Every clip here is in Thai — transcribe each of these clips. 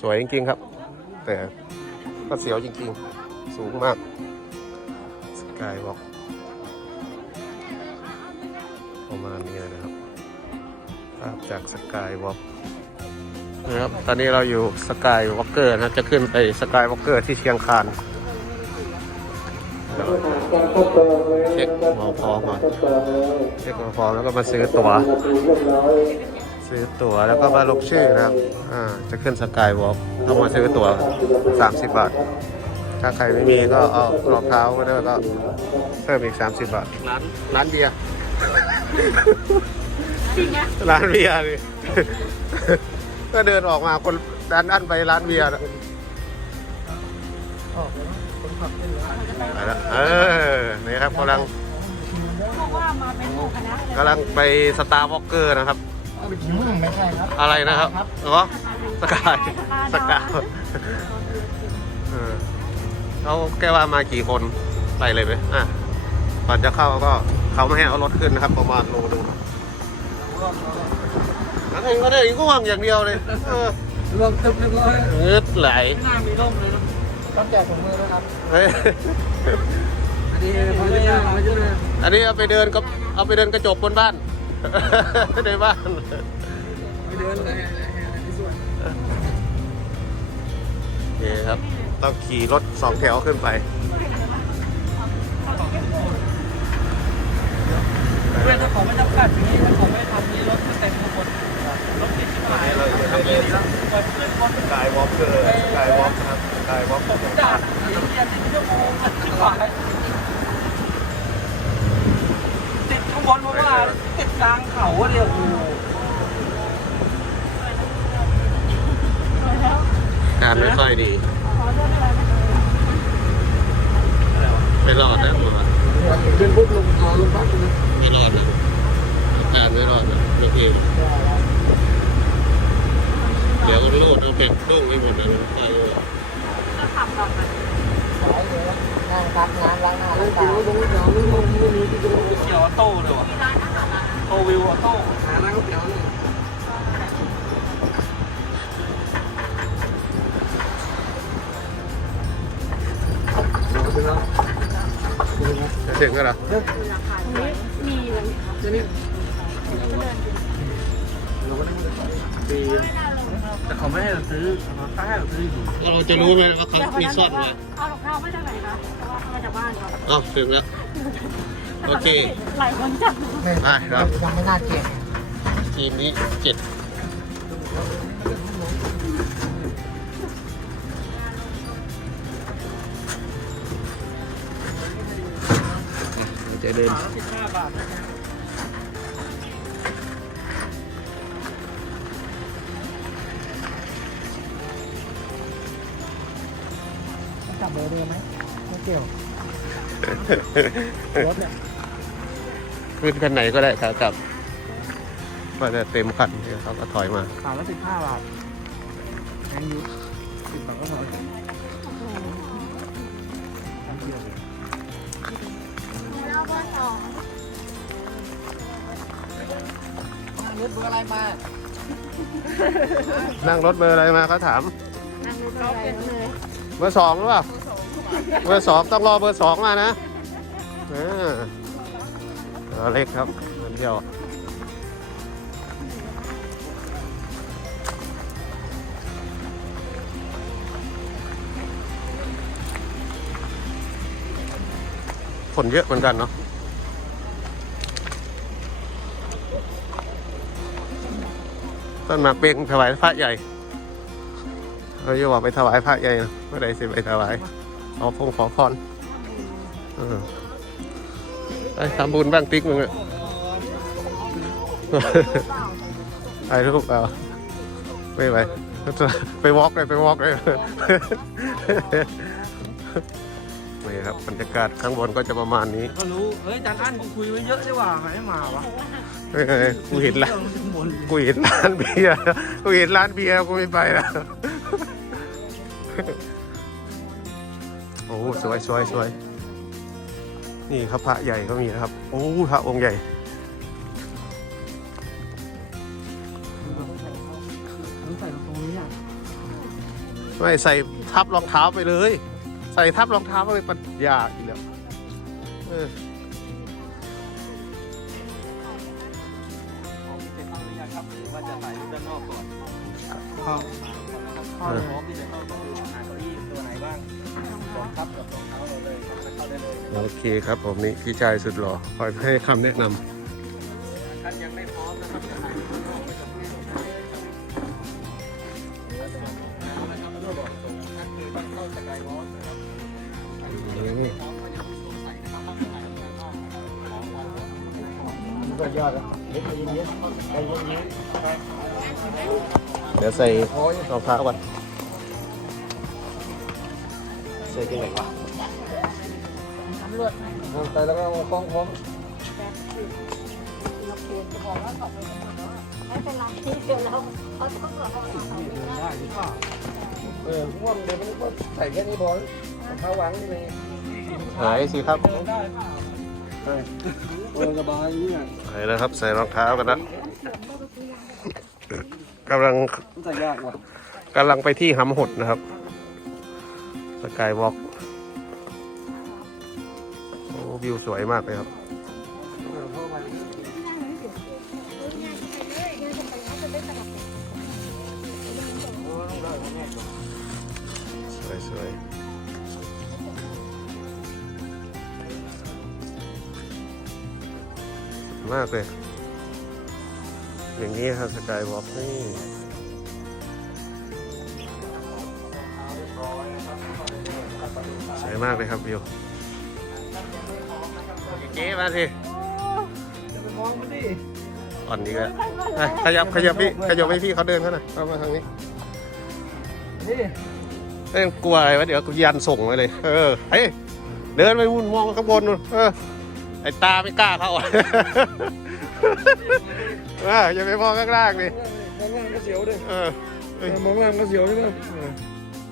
สวยจริงๆครับ แต่ก็เสียวจริงๆ สูงมาก สกายวอล์กประมาณนี้เลยนะครับ ภาพจากสกายวอล์กนะครับ ตอนนี้เราอยู่สกายวอล์กเกอร์นะจะขึ้นไปสกายวอล์กเกอร์ที่เชียงคานเดี๋ยวเช็คหมอพอก่อนเช็คหมอพอแล้วก็มาซื้อตั๋ว ซื้อตั๋วแล้วก็มาลงชื่อนะครับ อ่า จะขึ้นสกายวอล์กต้องมาซื้อตั๋ว30 บาท ถ้าใครไม่มีก็เอารองเท้ามาด้วยก็เพิ่มอีก 30 บาท ร้านร้านเบียร์ร้านเบียร์เลยก็เดินออกมาคนดันอันไปร้านเบียร์นะไปแล้วเออ นี่ครับกำลังเพราะว่ามาเป็นหมู่คณะเลยกำลังไปสตาร์วอล์กเกอร์นะครับ ไม่ใช่ครับ อะไรนะครับอ๋อสกายสกายเออเขาแกว่ามากี่คนไปเลยไหมอะก่อนจะเข้าก็เขาไม่ให้เอารถขึ้นนะครับ ประมาณโลดูนักเองก็ได้ง่วงอย่างเดียวเลยเออรวมตึ๊บเรียบร้อยเงืดไหลหน้ามีร่มเลยนะต้องแจกถุงมือด้วยครับเฮ้ยอันนี้พอจะได้พอจะได้อันนี้เอาไปเดินกับเอาไปเดินกระจกบนบ้าน ในบ้าน ไม่เดินเลยที่สวนโอเคครับ ต้องขี่รถสองแถวขึ้นไปเพื่อนถ้าของไม่จำกัดนี้ถ้าของไม่ทำนี้รถจะเต็มทุกคนรถติดชิบหายเราอยู่ทางเลนเปิดขึ้นรถสกายวอล์กเกอร์สกายวอล์กครับสกายวอล์กตกด่านไอ้เหี้ยติดชั่วโมงชิบหาย ติดข้างบนเพราะว่าติดกลางเขาเดียวโอ้โหการไม่ค่อยดี ไม่รอดนะผมว่าเป็นปุ๊บลงเอาลงพักนะไม่รอดนะการไม่รอดนะไม่พี่เดี๋ยวก็โลดเอาแผ่นโด่งไปหมดนะมันไปเลยก็ขับต่อไป นั่งพักงานล้างหน้าล้างตาลงเดี๋ยวลงลงลงนี้ที่จะลงเขียวออโต้เลยวะโตวิวออโต้หาร้านก๋วยเตี๋ยวเลยจะถึงก็เหรอ ตรงนี้มีเลยไหมคะจะนี่ เราก็เดินไปเราก็ได้ปีแต่เขาไม่ให้เราซื้อเขาถ้าให้เราซื้ออยู่เราจะรู้ไหมว่าเขาเดี๋ยวคนมีนั้นซ่อนบกไว้ว่าเอารองเท้ามาจากไหนคะเพราะว่าเขามาจากบ้านเขาเอ้าถึงแล้ว โอเค หลายคนจับไปครับยังไม่น่าเก็บทีมนี้เจ็ดจะเดิน เบอร์เดิมไหมไม่เกี่ยวรถเนี่ยขึ้นคันไหนก็ได้ครับกลับว่าจะเต็มคันเดี๋ยวเขาก็ถอยมาสามร้อยสิบห้าบาทแพงอยู่สิบบาทก็พอแล้วทำเดียวแล้วก็สองรถเบอร์อะไรมา นั่งรถเบอร์อะไรมาเขาถาม นั่งรถอะไรเลยเบอร์สองหรือเปล่า เบอร์สองต้องรอเบอร์สองมานะเออเบอร์เล็กครับอันเดียวคนเยอะเหมือนกันเนาะต้นมากเบงถวายพระใหญ่ เราจะบอกไปถวายพระใหญ่นะเมื่อใดสิไปถวาย ขอพงขอพรเออไปทำบุญบ้างติ๊กมึงอะไปรูปเอาไม่ไปไปวอล์กเลยไปวอล์กเลยนี่ครับบรรยากาศข้างบนก็จะประมาณนี้ก็รู้เฮ้ยจานอั้นกูคุยไว้เยอะดีกว่าไม่มาวะเฮ้ยกูเห็นละรื่องข้างบนกูเห็นร้านเบียร์กูเห็นร้านเบียร์กูไม่ไปแล้วโอ้สวยสวยสวยนี่ครับพระใหญ่ก็มีนะครับ โอ้พระองค์ใหญ่ต้องใส่ตรงนี้อะไม่ใส่ทับรองเท้าไปเลย ใส่ทับรองเท้าไปปัญญาอีกแล้วเออ โอเคครับผมนี่พี่ชายสุดหล่อคอยให้คำแนะนำท่านยังไม่พร้อมนะครับจะถ่ายด้านนอกไปกับนะครับแล้วก็บอกตรงท่านคือต้องเข้าสกายวอล์กนะครับก็ยอดอะเล็กไปเยอะไปเยอะเดี๋ยวใส่รองเท้าก่อนใส่ที่ไหนวะ ตำรวจๆใส่แล้วก็เอากล้องพร้อมเราเปลี่ยนจะบอกว่าเขาเป็นคนเนาะไม่เป็นไรที่เดียวแล้วเขาต้องบอกว่าเขาได้หรือเปล่าเออง่วงเดี๋ยวมันก็ใส่แค่นี้พอเท้าวางนี่เลยหายสิครับได้ใช่เออสบายเนี่ยหายแล้วครับใส่รองเท้ากันนะกำลังใส่ยากว่ะกำลังไปที่หำหดนะครับสกายวอล์ก วิวสวยมากเลยครับ สวยสวยมากเลย อย่างนี้ครับสกายวอล์กนี่สวยมากเลยครับวิว จ๊มาสิจะไปมองมันดิอ่อนดีก็ขยับขยับพี่ขยับให้พี่เขาเดินเขาหน่อยเข้ามาทางนี้นี่เอ้ยกลัวอะไรวะเดี๋ยวกูยันส่งไว้เลย เออเฮ้ยเดินไปวุ่นมองข้างบนนู่นเออไอ้ตาไม่กล้าเข้า เอออย่าไปมองข้างล่างดิมองล่างก็เสียวดิเออเอ้ยมองล่างก็เสียวใช่ไหม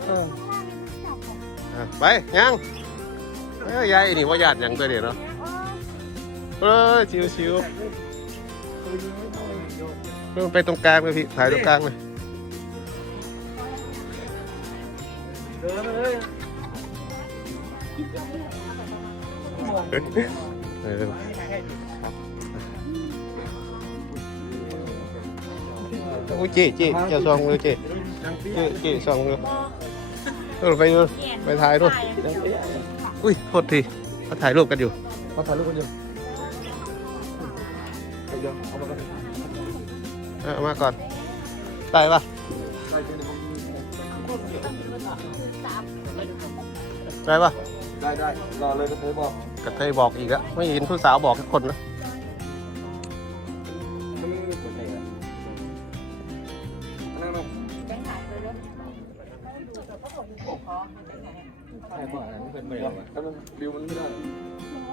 เอออะไปยังเอ้ยยายนี่ว่าญาติยังตัวเดียวเนาะ เออชิวชิวๆไปตรงกลางเลยพี่ ถ่ายตรงกลางเลยเดินเลยเออโอ้ยเจ๊เจ๊เจะซองเลยเจ๊เจ๊เจ๊ซองเลยเออไปดูไปถ่ายด้วยยังปีอุ้ยโทษทีเขาถ่ายรูปกันอยู่มาถ่ายรูปกันอยู่ เดี๋ยวเอามากันเอามาก่อน ได้ปะใส่เป็นได้ปะได้ได้รอเลยก็เธอบอกกระเทยบอกอีกอะไม่เห็นผู้สาวบอกทุกคนนะ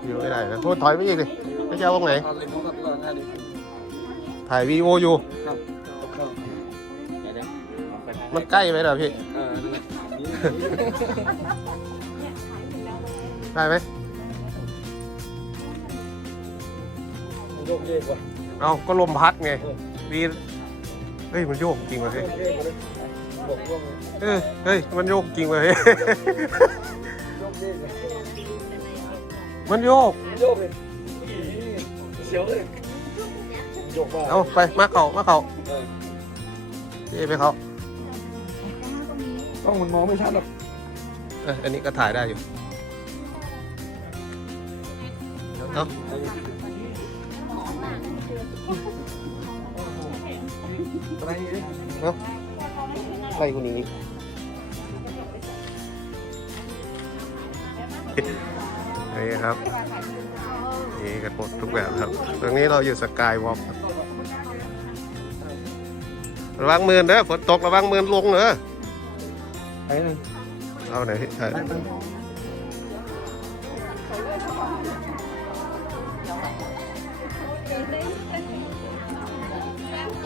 อยู่ไม่ได้นะโทษถอยไปอีกดิไม่จะเอาตรงไหนทาเลยเขาก็ตัวง่าดีถ่ายวีโออยู่ ครับครับเดี๋ยวเดี๋ยวมันใกล้ไหมล่ะพี่ เออนี่ได้ไหมโยกเยกว่ะเอาก็ลมพัดไงดีเฮ้ยมันโยกจริงว่ะเฮ้ยโยกเยกเลยบอกว่าเออเฮ้ย มันโยกจริงเฮ้ยโยกเยกเลย มันโยก โยกเลยเสียวเลยโยกว่าเอาไปมาเข่ามาเข่าเออเจ๊ไปเขาต้องมันมองไม่ชัดหรอกเอออันนี้ก็ถ่ายได้อยู่เอาอะไรนี่ใส่คนนี้ นี่ครับ นี่กันหมดทุกแบบครับ ตรงนี้เราอยู่สกายวอล์กระวังมือเด้อฝนตกระวังมือลงเด้อไอ้นึงเอาไหน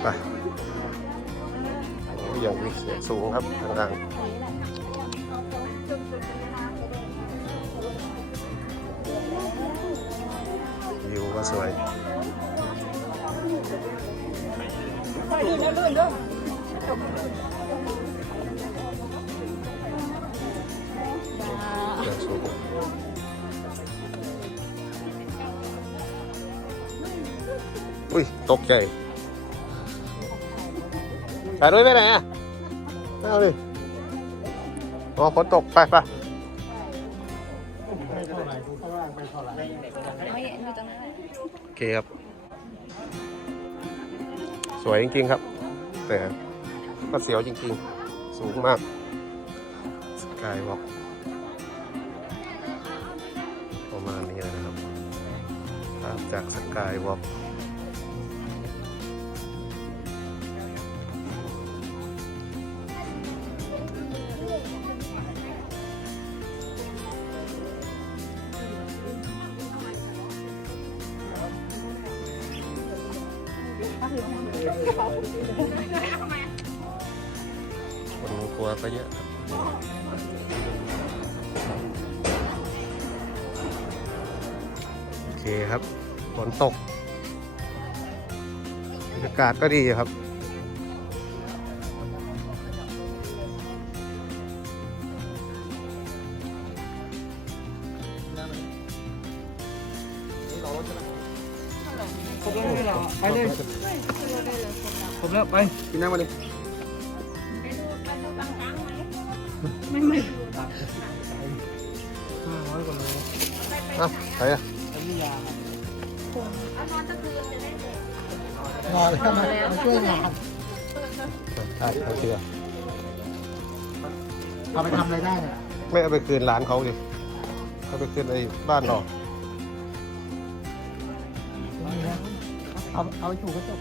ไปอย่างมีเสียงสูงครับทางล่าง ว่าสวยใส่ลื่อนเด้ออุ้ย ตกใจไปด้วยไปไหนอะ เอาดิอ๋อฝนตก ไปไป เคครับ สวยจริงๆครับ แต่ก็เสียวจริงๆ สูงมาก สกายวอล์กประมาณนี้เลยนะครับภาพจากสกายวอล์ก คนกลัวก็เยอะครับโอเคครับฝนตกบรรยากาศก็ดีครับครบแล้วไม่หรอไปเลยครบแล้วไปกินน้ำมาดิ ไม่ไม่ห้าร้อยกว่าโลเอ้าไปอะอันนี้ยาพอแล้วมามาช่วยงานใช่เขาเชื่อเอาไปทำอะไรได้เนี่ยไม่เอาไปคืนร้านเขาดิเอาไปคืนไอ้บ้านเราเอาเอาถูกก็จบ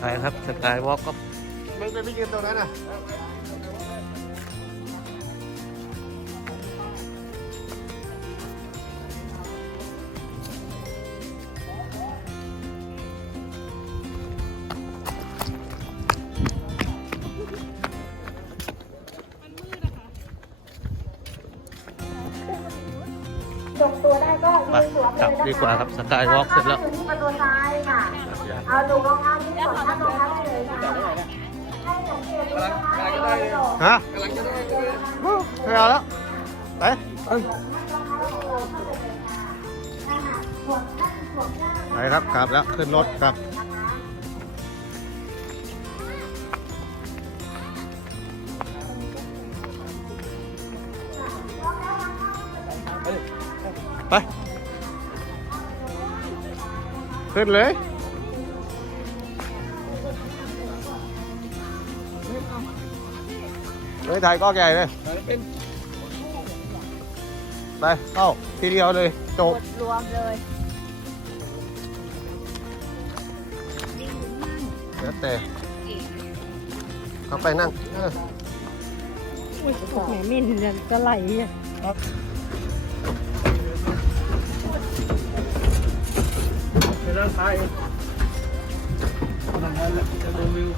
ไปครับสกายวอล์กก็ไม่ไม่ไปยืนตรงนั้นอะจบตัวได้ก็ไปกลับดีกว่าครับสกายวอล์กเสร็จแล้วอยู่ที่ประตูซ้ายค่ะ เอาหนูรองเท้าที่สวมหน้ารองเท้าได้เลยค่ะให้สังเกตดูนะคะรอยโดดฮะกำลังจะได้ไม่เอาแล้วไปเอ้ยไปครับกลับแล้วขึ้นรถกลับไป ขึ้นเลย เฮ้ยถ่ายกล้องใหญ่เลยเป็นไปเข้าทีเดียวเลยจบรวมเลย แล้วแต่เขาไปนั่งเอออุ้ยแหมมินจะไหลอะเป็นด้านซ้ายทางนั้นแหละจะดูวิว